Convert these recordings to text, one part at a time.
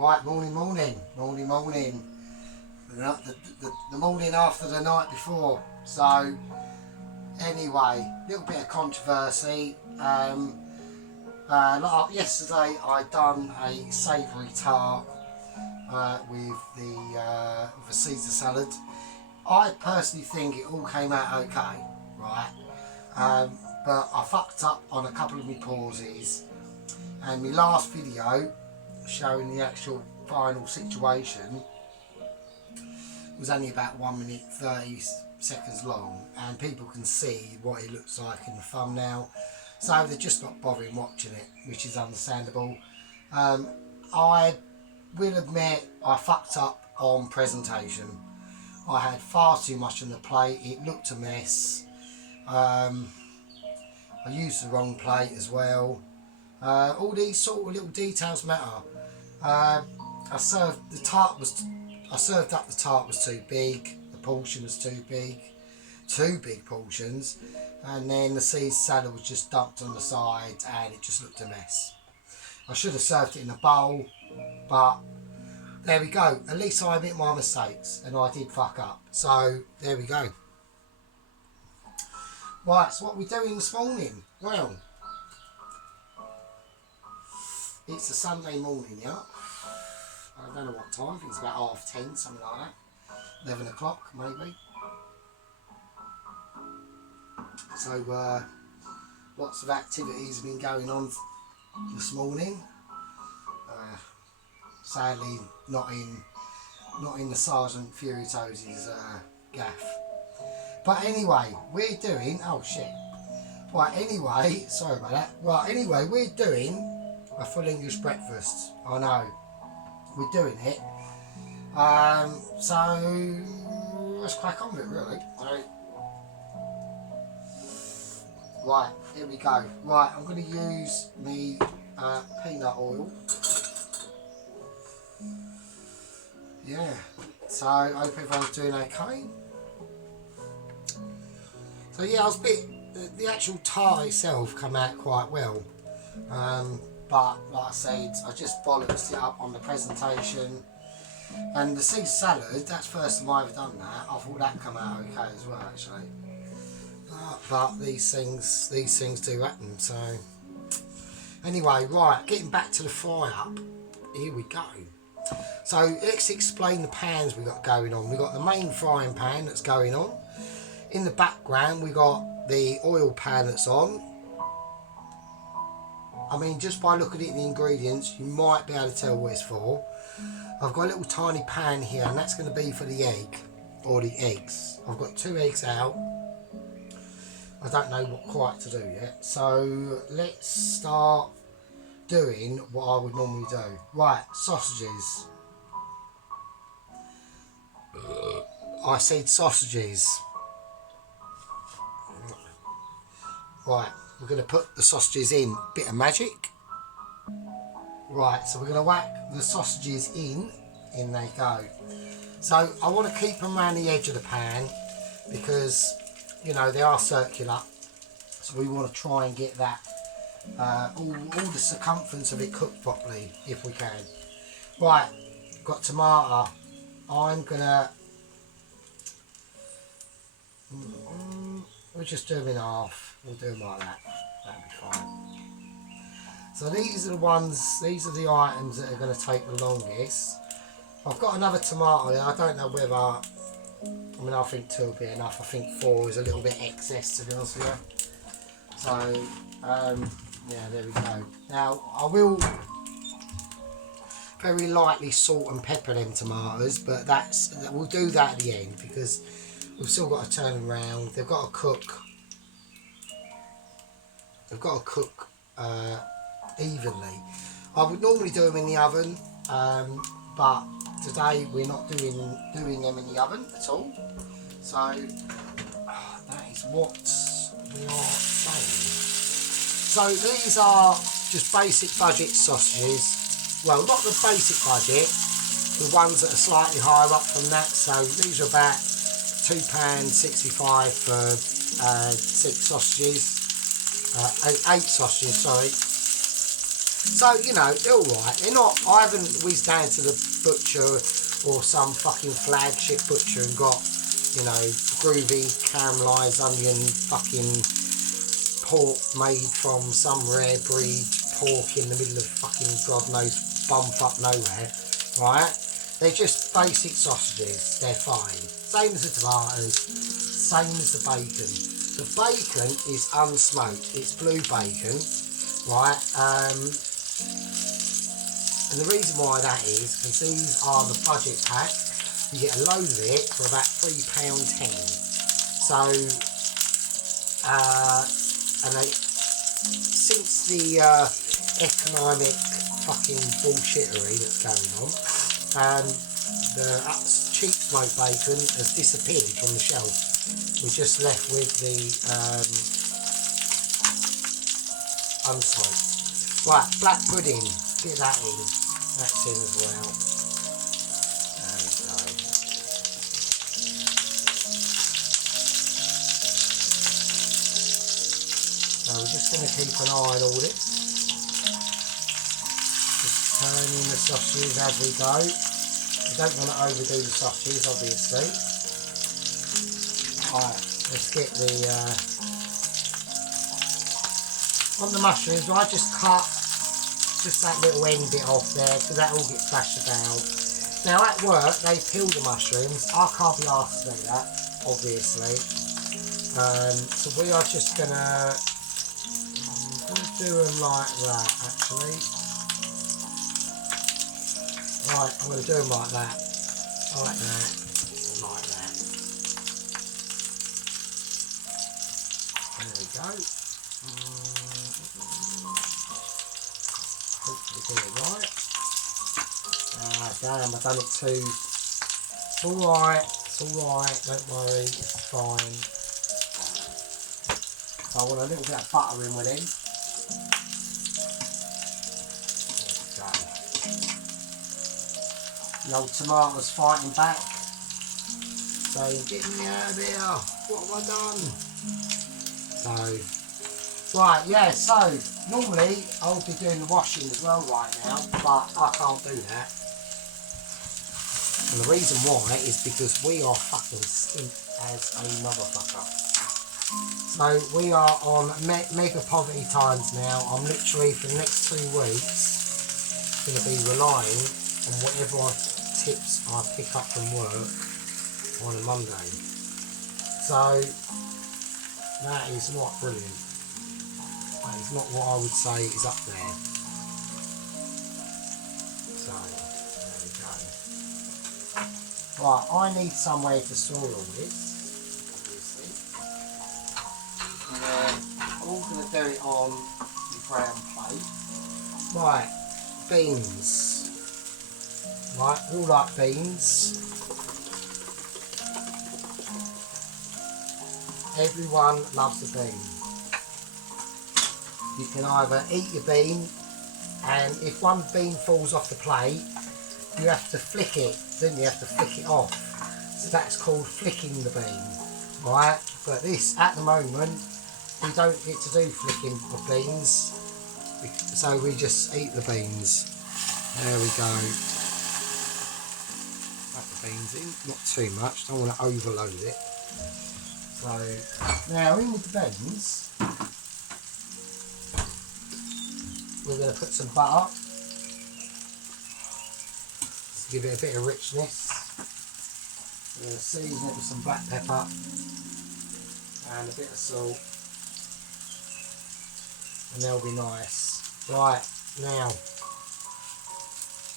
Right, morning. The morning after the night before. So, anyway, little bit of controversy. Like yesterday, I done a savoury tart with the Caesar salad. I personally think it all came out okay, right? But I fucked up on a couple of my pauses, and my last video showing the actual final situation was only about 1 minute 30 seconds long, and people can see what it looks like in the thumbnail, so they're just not bothering watching it, which is understandable. I will admit I fucked up on presentation. I had far too much on the plate. It looked a mess. I used the wrong plate as well. All these sort of little details matter. I served up the tart was too big. The portion was too big. 2 big portions, and then the Caesar salad was just dumped on the side, and it just looked a mess. I should have served it in a bowl, but there we go. At least I admit my mistakes, and I did fuck up. So there we go. Right, so what are we doing this morning? Well, it's a Sunday morning, yeah. I don't know what time. I think it's about 10:30, something like that. 11 o'clock, maybe. So, lots of activities have been going on this morning. Sadly, not in the Sergeant Fury Toesies gaff. But anyway, we're doing. Oh shit. Right. Anyway, sorry about that. Right. Anyway, we're doing a full English breakfast. I know. We're doing it. So let's crack on with it, really. Right, here we go. Right, I'm going to use me peanut oil. Yeah, so I hope everyone's doing okay. So yeah, I was a bit. The actual tart itself come out quite well. But like I said, I just bollocks it up on the presentation. And the Caesar salad, that's the first time I've ever done that. I thought that come out okay as well, actually. But these things do happen. So anyway, right, getting back to the fry up. Here we go. So let's explain the pans we got going on. We got the main frying pan that's going on. In the background, we got the oil pan that's on. I mean, just by looking at the ingredients, you might be able to tell what it's for. I've got a little tiny pan here, and that's going to be for the egg, or the eggs. I've got 2 eggs out. I don't know what quite to do yet. So let's start doing what I would normally do. Right, sausages. I said sausages. Right. We're going to put the sausages in. Bit of magic. Right, so we're going to whack the sausages in. In they go. So I want to keep them around the edge of the pan because, you know, they are circular. So we want to try and get that, all the circumference of it cooked properly, if we can. Right, got tomato. I'm going to... we'll just do them in half. We'll do them like that. That'll be fine. So these are the items that are going to take the longest. I've got another tomato there. I don't know whether, I mean, I think 2 will be enough. I think 4 is a little bit excess, to be honest with you. So, yeah, there we go. Now, I will very lightly salt and pepper them tomatoes, but we'll do that at the end because we've still got to turn them around. They've got to cook. They've got to cook evenly. I would normally do them in the oven, but today we're not doing them in the oven at all. So that is what we are saying. So these are just basic budget sausages. Well, not the basic budget, the ones that are slightly higher up from that. So these are about £2.65 for 6 sausages. 8 sausages, sorry. So, you know, they're alright. They're not, I haven't whizzed down to the butcher or some fucking flagship butcher and got, you know, groovy caramelised onion fucking pork made from some rare breed pork in the middle of fucking God knows bumfuck nowhere, right? They're just basic sausages. They're fine. Same as the tomatoes, same as the bacon. The bacon is unsmoked. It's blue bacon, right? And the reason why that is because these are the budget pack. You get a load of it for about £3.10. So, and they, since the economic fucking bullshittery that's going on, the cheap smoked bacon has disappeared from the shelf. We're just left with the unsmoked. Right, black pudding, get that in. That's in as well. There we go. So we're just going to keep an eye on all this. Just turning the sausages as we go. We don't want to overdo the sausages, obviously. Alright, let's get the on the mushrooms. I just cut just that little end bit off there because that all gets bashed about. Now at work they peel the mushrooms. I can't be asked to do that, obviously. So we are just gonna do them like that actually. Right, I'm gonna do them like that. Like that. Like that. There we go. Hopefully get it right. Damn, I've done it too. It's alright, don't worry, it's fine. So I want a little bit of butter in with him. There we go. The old tomatoes fighting back. Saying, get me out of here, what have I done? So, right, yeah, so normally I'll be doing the washing as well right now, but I can't do that. And the reason why is because we are fucking skint as a motherfucker. So we are on mega poverty times now. I'm literally for the next 2 weeks going to be relying on whatever tips I pick up from work on a Monday. So that is not brilliant. That is not what I would say is up there. So, there we go. Right, I need somewhere to store all this, obviously. And then I'm all going to do it on the brown plate. Right, beans. Right, we all like beans. Everyone loves a bean. You can either eat your bean, and if one bean falls off the plate, you have to flick it, then you have to flick it off. So that's called flicking the bean, right? But this, at the moment, we don't get to do flicking of beans, so we just eat the beans. There we go. Put the beans in, not too much, don't want to overload it. So, now in with the beans, we're going to put some butter to give it a bit of richness. We're going to season it with some black pepper and a bit of salt, and they'll be nice. Right, now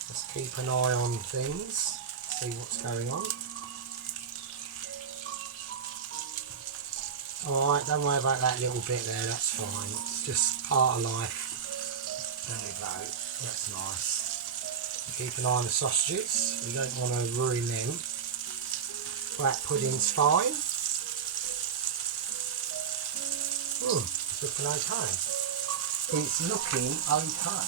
let's keep an eye on things, see what's going on. Alright, don't worry about that little bit there, that's fine. It's just part of life. There we go, that's nice. Keep an eye on the sausages, we don't want to ruin them. Black pudding's fine. It's looking okay. It's looking okay.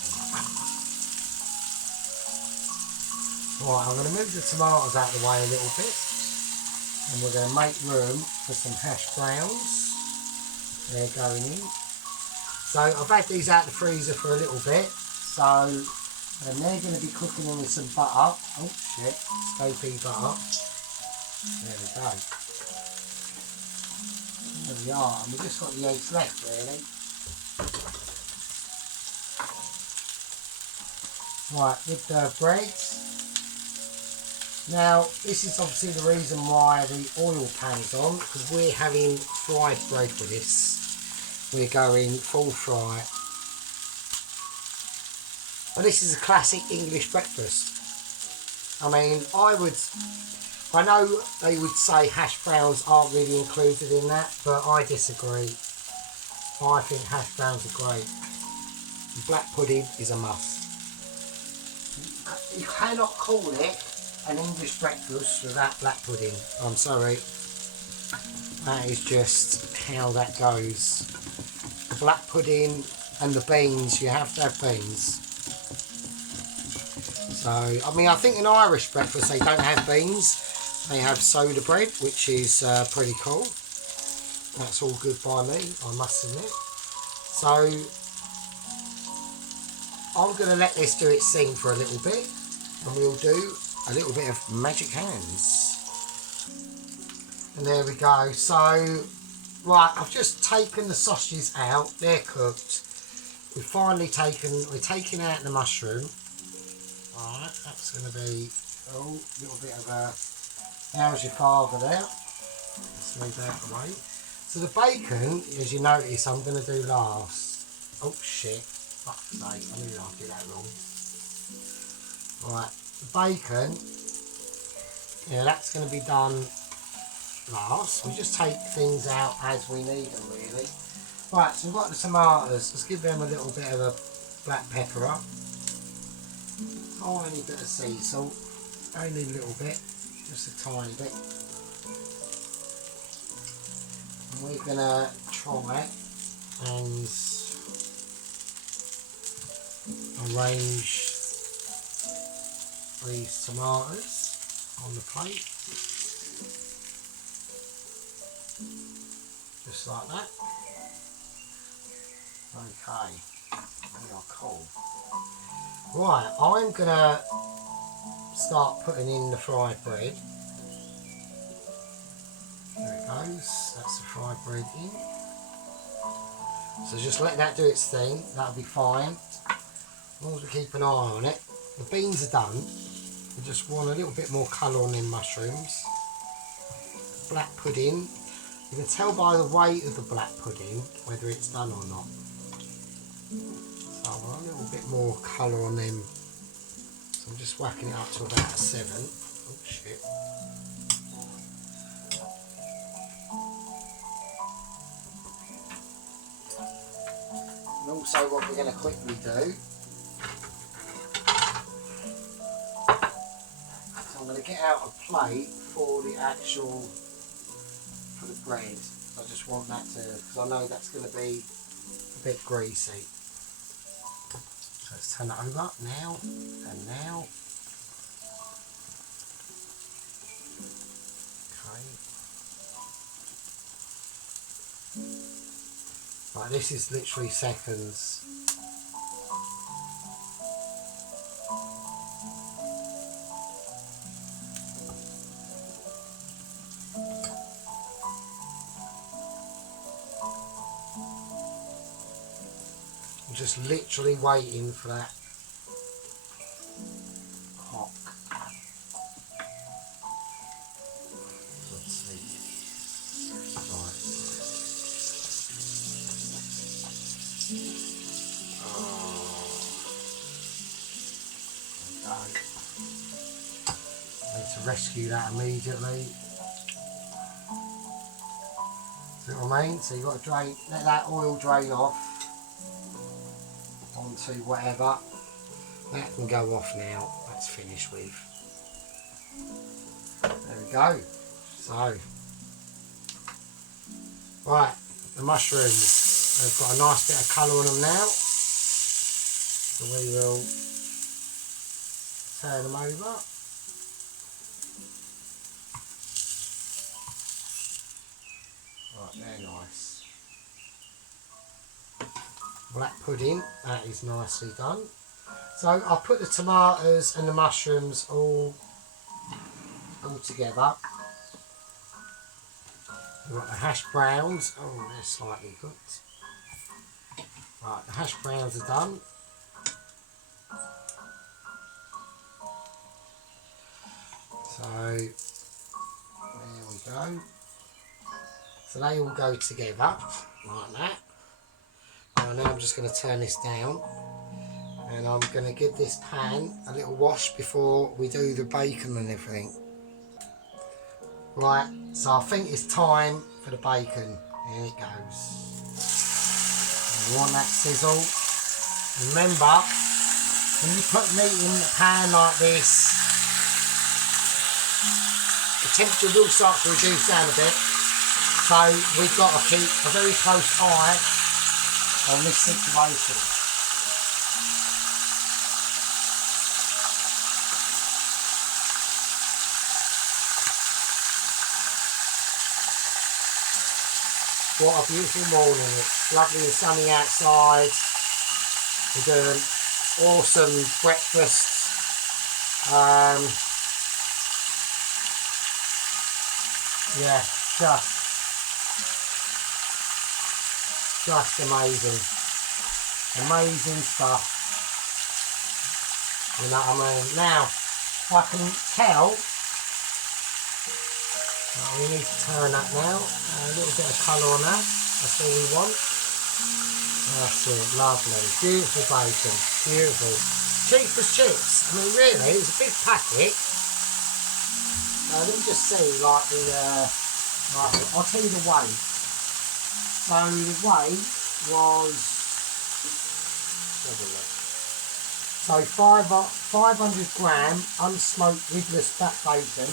Right, I'm going to move the tomatoes out of the way a little bit. And we're going to make room for some hash browns. They're going in. So I've had these out of the freezer for a little bit. So, and they're going to be cooking them with some butter. Oh shit, scopy butter. There we go. There we are, and we've just got the eggs left really. Right, with the breads. Now, this is obviously the reason why the oil pan's on, because we're having fried bread with this. We're going full fry. And this is a classic English breakfast. I mean, I know they would say hash browns aren't really included in that, but I disagree. I think hash browns are great. Black pudding is a must. You cannot call it an English breakfast without black pudding. I'm sorry. That is just how that goes. The black pudding and the beans, you have to have beans. So, I mean, I think in Irish breakfast they don't have beans. They have soda bread, which is pretty cool. That's all good by me, I must admit. So, I'm going to let this do its thing for a little bit. And we'll do a little bit of magic hands. And there we go. So, right, I've just taken the sausages out. They're cooked. We're taking out the mushroom. Alright, that's going to be a little bit of a, how's your father there? Let's move that away. So the bacon, as you notice, I'm going to do last. Oh shit, fuck's sake, I knew I'd do that wrong. Right, the bacon, yeah, that's going to be done last. We just take things out as we need them really. Right, so we've got the tomatoes. Let's give them a little bit of a black pepper up. Tiny bit of sea salt, only a little bit, just a tiny bit. And we're going to try and arrange these tomatoes on the plate, just like that. Okay, they are cool. Right, I'm going to start putting in the fried bread. There it goes, that's the fried bread in. So just let that do its thing, that'll be fine. As long as we keep an eye on it. The beans are done. We just want a little bit more colour on them mushrooms. Black pudding. You can tell by the weight of the black pudding whether it's done or not. So I want a little bit more colour on them. So I'm just whacking it up to about a 7. Oh shit. And also what we're going to quickly do, so I'm going to get out a plate for the for the bread. I just want that to, because I know that's going to be a bit greasy. So let's turn it over now and now. Okay. Right, this is literally seconds. I'm just literally waiting for that hot. Let's see. Right. Need to rescue that immediately. See what I mean? So you've got to drain, let that oil drain off onto whatever. That can go off now. That's finished with. There we go. So, right, the mushrooms. They've got a nice bit of colour on them now. So we will turn them over. Right, they're nice. Black pudding, that is nicely done. So I'll put the tomatoes and the mushrooms all together. We've got the hash browns. Oh, they're slightly cooked. Right, the hash browns are done. So there we go. So they all go together like that. Now I'm just going to turn this down, and I'm going to give this pan a little wash before we do the bacon and everything. Right, so I think it's time for the bacon. Here it goes. You want that sizzle. Remember, when you put meat in the pan like this, the temperature will start to reduce down a bit. So we've got to keep a very close eye on this situation. What a beautiful morning. It's lovely and sunny outside. We're doing awesome breakfast. Yeah, just amazing. Amazing stuff. You know what I mean? Now, I can tell. We need to turn that now. A little bit of colour on that. That's all we want. That's it. Lovely. Beautiful bacon. Beautiful. Cheap as chips. I mean, really, it's a big packet. Let me just see, like the. I'll tell you the weight. So the weight was. Let's have a look. So 500 gram unsmoked ribbless fat bacon.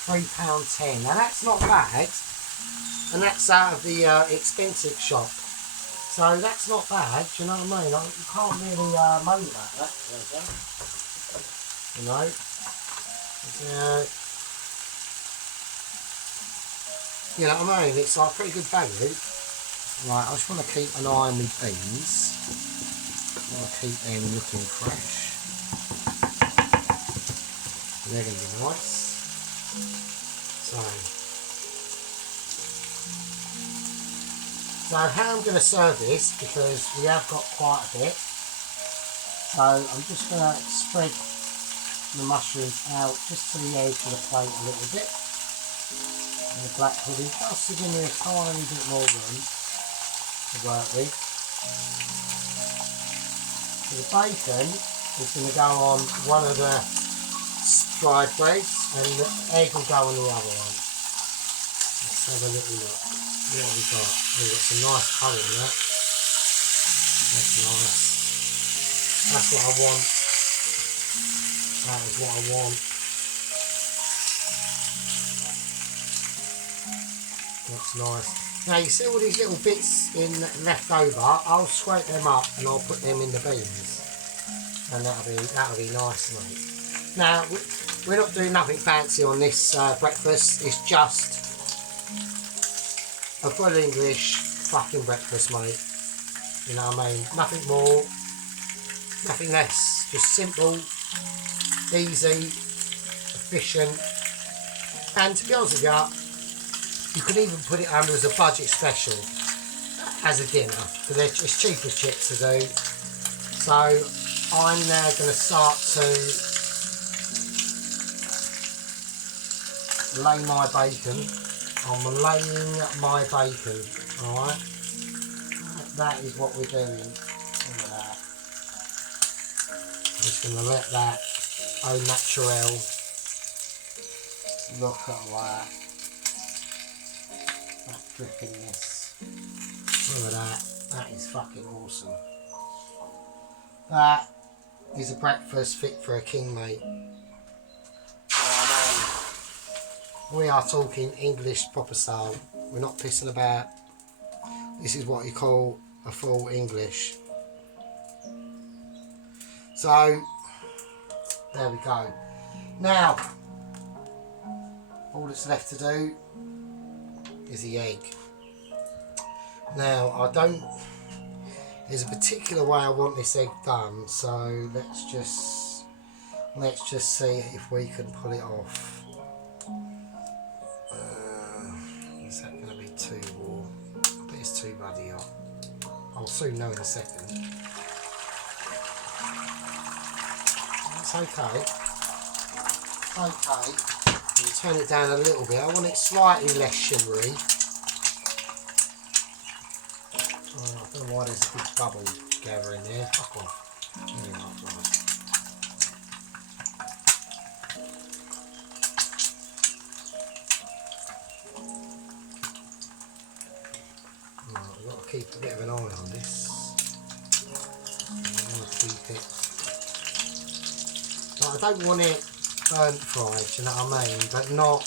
£3.10. Now that's not bad, and that's out of the expensive shop. So that's not bad. Do you know what I mean? You can't really moan about that. You know. You know what I mean? It's like pretty good value. Right. I just want to keep an eye on my beans. I want to keep them looking fresh. They're going to be nice. So how I'm going to serve this, because we have got quite a bit, so I'm just going to spread the mushrooms out just to the edge of the plate a little bit, and the black pudding just to give me a tiny bit more room to work with. So the bacon is going to go on one of the fried breads, and the egg will go on the other one. Let's have a little look. What have we got? We've got some nice colour in that. That's nice. That's what I want. That is what I want. That's nice. Now you see all these little bits left over. I'll scrape them up and I'll put them in the beans, and that'll be nice, mate. Now we're not doing nothing fancy on this breakfast. It's just a full English fucking breakfast, mate. You know what I mean? Nothing more, nothing less. Just simple, easy, efficient. And to be honest with you, you could even put it under as a budget special as a dinner, because it's cheap as chips to do. So I'm now going to start to lay my bacon. I'm laying my bacon, alright? That is what we're doing. Look at that. I'm just going to let that au naturel. Look at that. That drippiness. Look at that. That is fucking awesome. That is a breakfast fit for a king, mate. We are talking English proper style. We're not pissing about. This is what you call a full English. So, there we go. Now, all that's left to do is the egg. Now, There's a particular way I want this egg done, so let's just see if we can pull it off. Is that going to be too warm? I bet it's too bloody hot. I'll soon know in a second. That's okay. Okay. We'll turn it down a little bit. I want it slightly less shimmery. Oh, I don't know why there's a big bubble gathering there. Fuck off. Right, I've got to keep a bit of an eye on this. I'm going to keep it. But I don't want it burnt fried, you know what I mean? But not.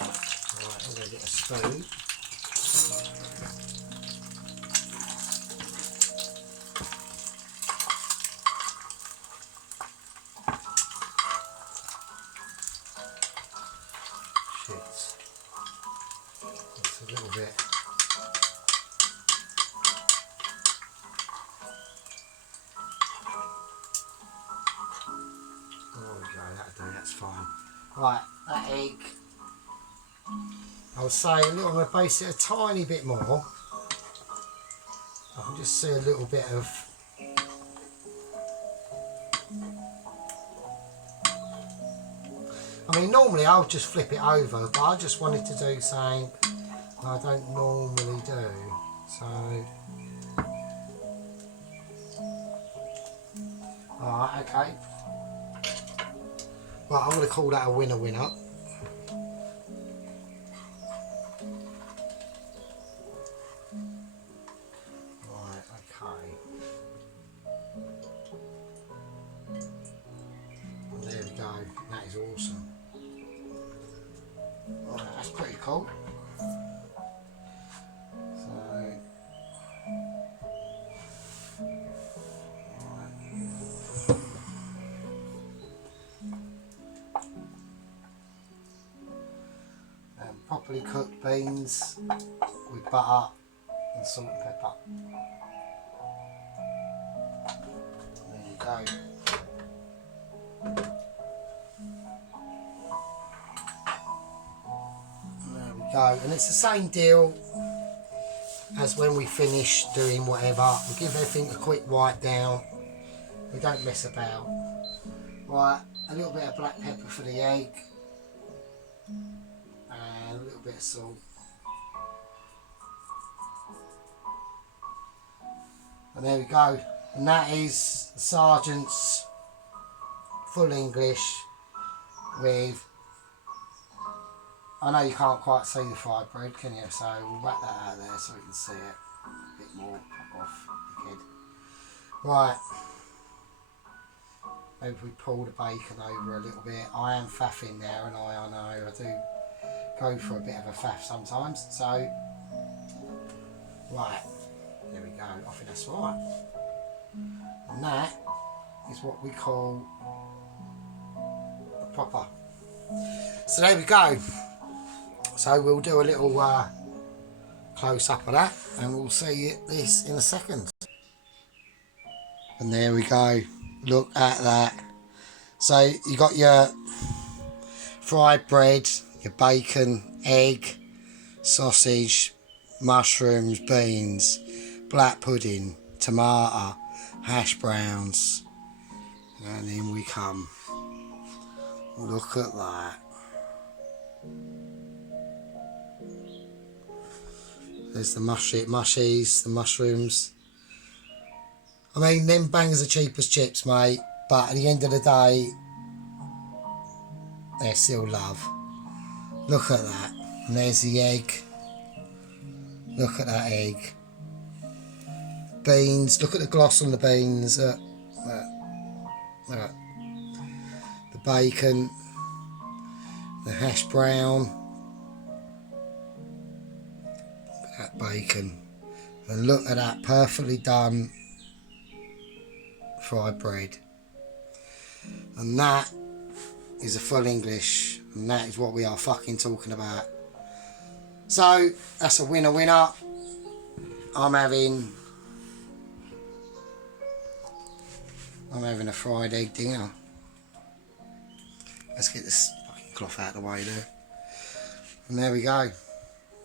Right, I'm going to get a spoon. It's a little bit. There we go, that'll do, that's fine. Right, that egg, I would say I'm going to base it a tiny bit more. I can just see a little bit of I mean, normally I'll just flip it over, but I just wanted to do something I don't normally do. So, alright, okay. Right, I'm going to call that a winner. Right, okay. And there we go. That is awesome. Right, that's pretty cool. Properly cooked beans with butter and salt and pepper. There you go. There we go. And it's the same deal as when we finish doing whatever. We give everything a quick wipe down. We don't mess about. Right, a little bit of black pepper for the egg. And a little bit of salt. And there we go. And that is the Sergeant's full English with, I know you can't quite see the fried bread, can you? So we'll whack that out of there so we can see it a bit more. Fuck off, dickhead. Right. Maybe we pull the bacon over a little bit. I am faffing there, and I know I do go for a bit of a faff sometimes. So, right, there we go. I think that's right. And that is what we call a proper. So there we go. So we'll do a little close up of that, and we'll see this in a second. And there we go. Look at that. So you got your fried bread, your bacon, egg, sausage, mushrooms, beans, black pudding, tomato, hash browns, and in we come. Look at that. There's the mushies, the mushrooms. I mean, them bangers are cheap as chips, mate, but at the end of the day, they're still love. Look at that. And there's the egg. Look at that egg. Beans. Look at the gloss on the beans. Look. The bacon. The hash brown. Look at that bacon. And look at that perfectly done fried bread. And that is a full English, and that is what we are fucking talking about. So that's a winner. I'm having a fried egg dinner. Let's get this fucking cloth out of the way there. And there we go.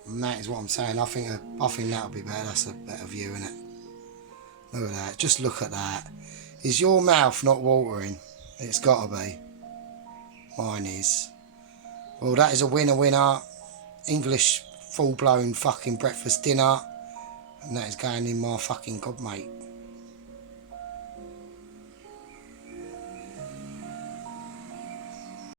And that is what I'm saying. I think that'll be better. That's a better view, isn't it? Look at that. Just look at that. Is your mouth not watering? It's got to be. Mine is. Well, that is a winner. English full-blown fucking breakfast dinner. And that is going in my fucking gob, mate.